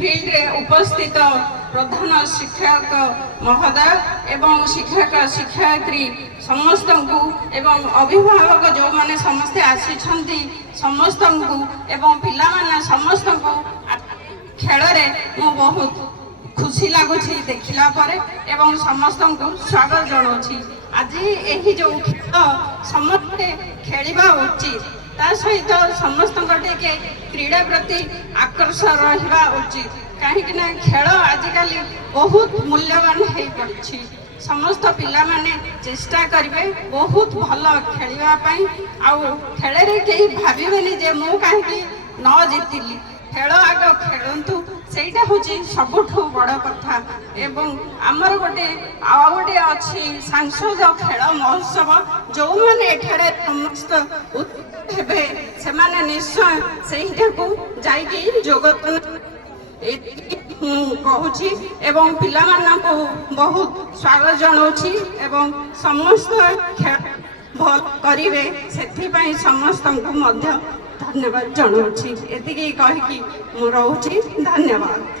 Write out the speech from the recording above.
ଫିଲ୍ଡରେ ଉପସ୍ଥିତ ପ୍ରଧାନ ଶିକ୍ଷକ ମହୋଦୟ ଏବଂ ଶିକ୍ଷକ ଶିକ୍ଷୟିତ୍ରୀ ସମସ୍ତଙ୍କୁ ଏବଂ ଅଭିଭାବକ ଯେଉଁମାନେ ସମସ୍ତେ ଆସିଛନ୍ତି ସମସ୍ତଙ୍କୁ ଏବଂ ପିଲାମାନେ ସମସ୍ତଙ୍କୁ ଖେଳରେ ମୁଁ ବହୁତ ଖୁସି ଲାଗୁଛି ଦେଖିଲା ପରେ ଏବଂ ସମସ୍ତଙ୍କୁ ସ୍ୱାଗତ ଜଣାଉଛି। ଆଜି ଏହି ଯେଉଁ ଖେଳ ସମସ୍ତେ ଖେଳିବା ଉଚିତ, ତା ସହିତ ସମସ୍ତଙ୍କ ଟିକେ କ୍ରୀଡ଼ା ପ୍ରତି ଆକର୍ଷଣ ରହିବା ଉଚିତ, କାହିଁକି ନା ଖେଳ ଆଜିକାଲି ବହୁତ ମୂଲ୍ୟବାନ ହେଇପଡ଼ିଛି। ସମସ୍ତ ପିଲାମାନେ ଚେଷ୍ଟା କରିବେ ବହୁତ ଭଲ ଖେଳିବା ପାଇଁ। ଆଉ ଖେଳରେ କେହି ଭାବିବେନି ଯେ ମୁଁ କାହିଁକି ନ ଜିତିଲି, ଖେଳ ଆଗ ଖେଳନ୍ତୁ, ସେଇଟା ହେଉଛି ସବୁଠୁ ବଡ଼ କଥା। ଏବଂ ଆମର ଆଉ ଗୋଟେ ଅଛି ସାଂସଦ ଖେଳ ମହୋତ୍ସବ, ଯେଉଁମାନେ ଏଠାରେ ସମସ୍ତ ହେବେ ସେମାନେ ନିଶ୍ଚୟ ସେଇଠାକୁ ଯାଇକି ଯୋଗଦାନ ମୁଁ କହୁଛି ଏବଂ ପିଲାମାନଙ୍କୁ ବହୁତ ସ୍ୱାଗତ ଜଣାଉଛି ଏବଂ ସମସ୍ତ ଖେଳ ଭଲ କରିବେ ସେଥିପାଇଁ ସମସ୍ତଙ୍କୁ ମଧ୍ୟ ଧନ୍ୟବାଦ ଜଣାଉଛି। ଏତିକି କହିକି ମୁଁ ରହୁଛି। ଧନ୍ୟବାଦ।